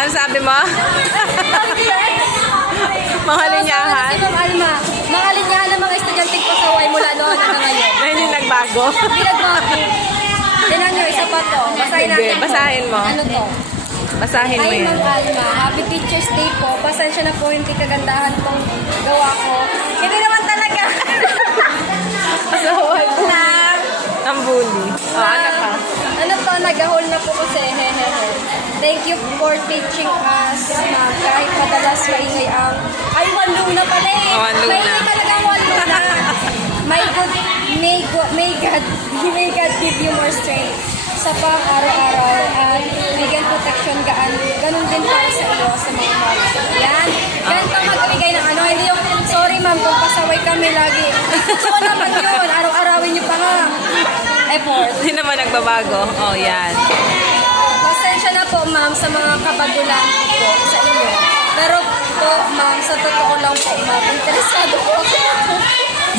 Ano sabi mo? Mga linyahan? Si Ma'am Alma. Mga linyahan ng mga estudyanteng pasaway mula noon hanggang ngayon. Na hindi nagbago? Hindi nagbago. Tinan nyo, isa pa to. Basahin natin Sige, basahin mo. Ano to? Basahin mo Hi, yun. Ma'am Alma. Happy Teacher's Day po. Pasensya na po hindi kagandahan tong gawa ko. Hindi naman talaga. Pasaway po. Ang bully. O, ano ka? Ano to? Nag-ahol na po kasi. Hehehe. Thank you for teaching us, ma'am. Kahit madalas maingay ang... Ay, Wanluna pala eh. Oh, Wanluna. Maingay talaga ang Wanluna. May God give you more strength sa pang-araw-araw at bigyan protection ganun din para sa iyo sa mga moms. Yan. Ganito magbigay ng ano. Hindi yung, sorry ma'am, kung pasaway kami lagi. So naman yun. Araw-arawin niyo pa nga. Effort. Hindi naman nagbabago. Oh, yan. Pasensya na po ma'am sa mga kabagulan ko po sa inyo. Pero po ma'am, sa totoo lang po ma'am, interesado po ako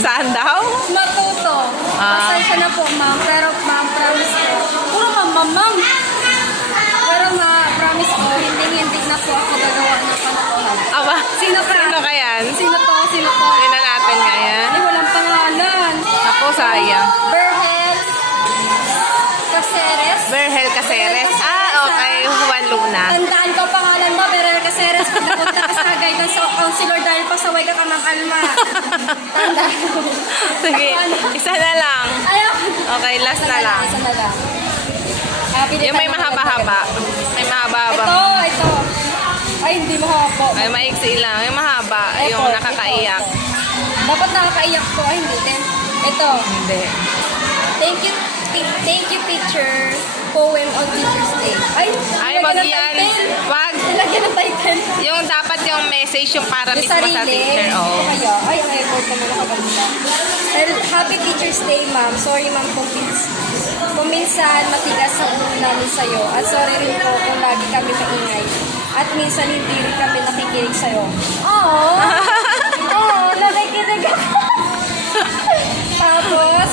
Saan daw? matuto. Pasensya na po ma'am, pero ma'am, promise ko. Puro ma'am. Pero promise ko, hindi na po ako gagawa ng kalokohan. Aba, Sino ka? Sino ka yan? Sino to? Tingnan natin nga yan. Ay, walang pangalan. Ako, sayang. Berhel Caceres. Berhel Caceres. Ah, okay. Juan Luna. Tandaan ko ang pangalan mo, Berhel Caceres. Pag napunta ka sa guidance sa counselor dahil pasaway ka Ma'am Alma. Tandaan mo. Sige, isa na lang. Ayaw. Okay, last na lang. Isa na lang. Happy Yung may mahaba-haba. May mahaba-haba. Ito. Ay, hindi mahaba. Ay, maiksi lang. Yung mahaba. Yung nakakaiyak. Dapat nakakaiyak ko. Ay, hindi din. Ito. Hindi. Thank you, teacher. Poem on Teacher's Day. Ay, wag yan. Wag. Lagyan ng title. Yung dapat yung message yung para Yung mismo sa sarili. teacher. Oo. Kaya, ay, effort naman nakaganda. Happy Teacher's Day, ma'am. Sorry, ma'am, kung minsan matigas sa ulo namin sa'yo. At sorry rin po kung lagi kami maingay. At minsan hindi rin kami nakikinig sa'yo. Oo. Oo, nakikinig ako. Tapos,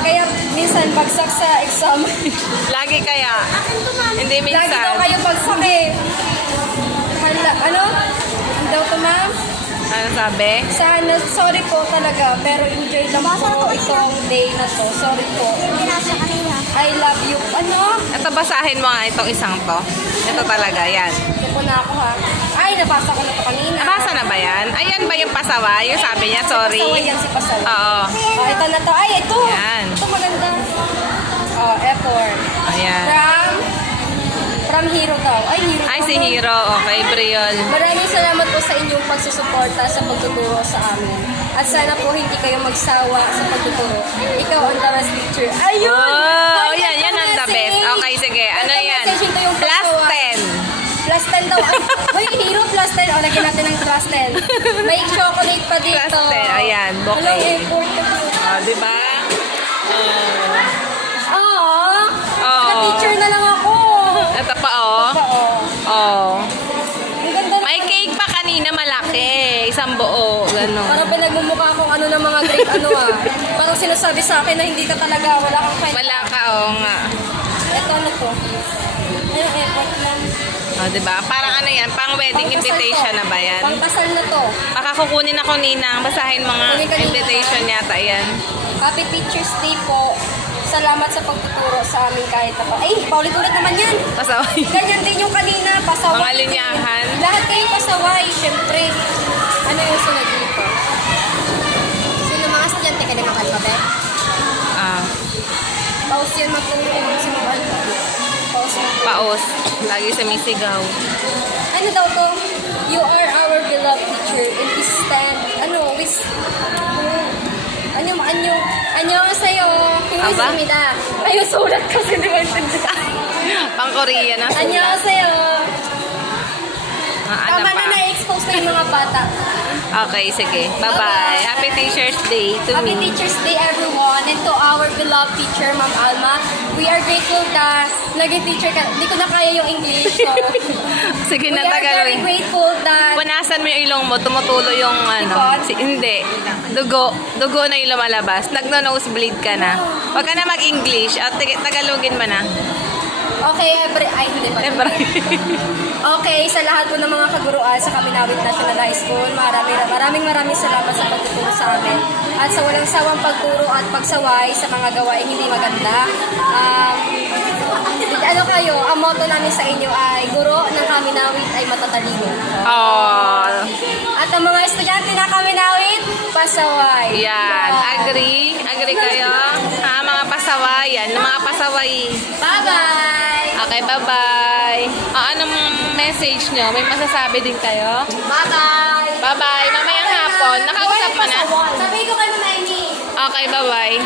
kaya minsan bagsak sa exam. Lagi kaya. Hindi minsan. Lagi daw kayo bagsak eh. Ano? Ano daw to, ma'am? Ano sabi? Sana, sorry po talaga, pero enjoy lang po itong day na to. Sorry po. I love you. Ano? Ito, basahin mo nga itong isang to. Ito talaga, yan. Ito po na ako ha. Ay, nabasa ko na to kanina. Nabasa na ba yan? Ayan ba yung pasaway? Yung sabi niya, sorry. Pasaway yan si Pasaway. Oo. Oh, ito na to. Ay, ito. Yan. Ito maganda. Oh, effort. Ayan. From Hero daw. Ay, Hero. Ay, si Hero. Okay, Briol. Maraming salamat po sa inyong pagsusuporta sa pagtuturo sa amin. At sana po hindi kayo magsawa sa pagtuturo. Ikaw ang the best teacher. Ayun! Oh, Ay, yan. Yan ang the message. best. Okay, sige. Ano Ito yan? message, ito yung Plus pasaway. 10. Plus 10 daw. Hoy, Hero plus 10. O, lagyan natin ng plus 10. May chocolate pa dito. Plus 10. Ayan, Walang bouquet. effort na po. Oh, diba? Oo. Oo. Teacher na lang ako. Ito pa, oh. Oo. Oh. Ang ganda na. May cake pa kanina malaki. Isang buo. Ganon. Parang pinagmumukha akong ano ng mga grade ano ah. Parang sinasabi sa akin na hindi ka talaga, wala kang kind. Wala ka, oh nga. Ito ano to? Ano, effort lang. Oh, diba? Parang ano yan? Pang wedding Pangkasal invitation to. na ba yan? Pangkasal na to. Baka kukunin ako, Ninang. Basahin mga Kunin ka, Ninang. invitation yata yan. Happy Teacher's Day po. Salamat sa pagtuturo sa amin kahit na pa. Ay, paulit-ulit naman yan. Pasaway. Ganyan din yung kanina, pasaway. Mga linyahan. Lahat kayo pasaway, syempre. Ano yung sunod dito? Sino mga estudyante ka na makalmabe? Ah, Pause yan matulong sa mga ano. Pause yan. paos. Lagi sumisigaw. Ano daw to? You are our beloved teacher and we stand, annyeonghaseyo. Aba? Hingisumida. Ayun, sulat kasi di ba intindihan? Pang Korea na. Annyeonghaseyo. Ah, ano Tama pa? na na-expose na yung mga bata. Okay, sige. Bye-bye. Happy Teacher's Day to Happy me. Teacher's Day everyone and to our beloved teacher, Ma'am Alma. We are grateful na naging teacher ka. Hindi ko na kaya yung English. So, Sige we na, are very Tagalog. grateful that Punasan mo yung ilong mo, tumutulo yung ano. Hindi. Dugo. Dugo na yung lumalabas. Nagno-nosebleed ka na. Huwag ka na mag-English at Tagalogin mo na. Okay, ay hindi pa. Siyempre. Okay, sa lahat po ng mga kaguruan sa Kaminawit National High School, maraming salamat sa pagtuturo sa amin at sa walang sawang pagturo at pagsaway sa mga gawain hindi maganda. Ano kayo, ang motto namin sa inyo ay guro ng Kaminawit ay matatalino. Oh. At ang mga estudyante na Kaminawit, pasaway. Yan. Agree? Agree kayo? Mga pasaway. Yan. Mga pasaway. Bye-bye! Okay, bye-bye. Anong message nyo? May masasabi din kayo? Bye-bye! Bye-bye. Mamayang hapon. Nakausap mo na? Sabi ko kay Mama Amy. Okay, bye-bye.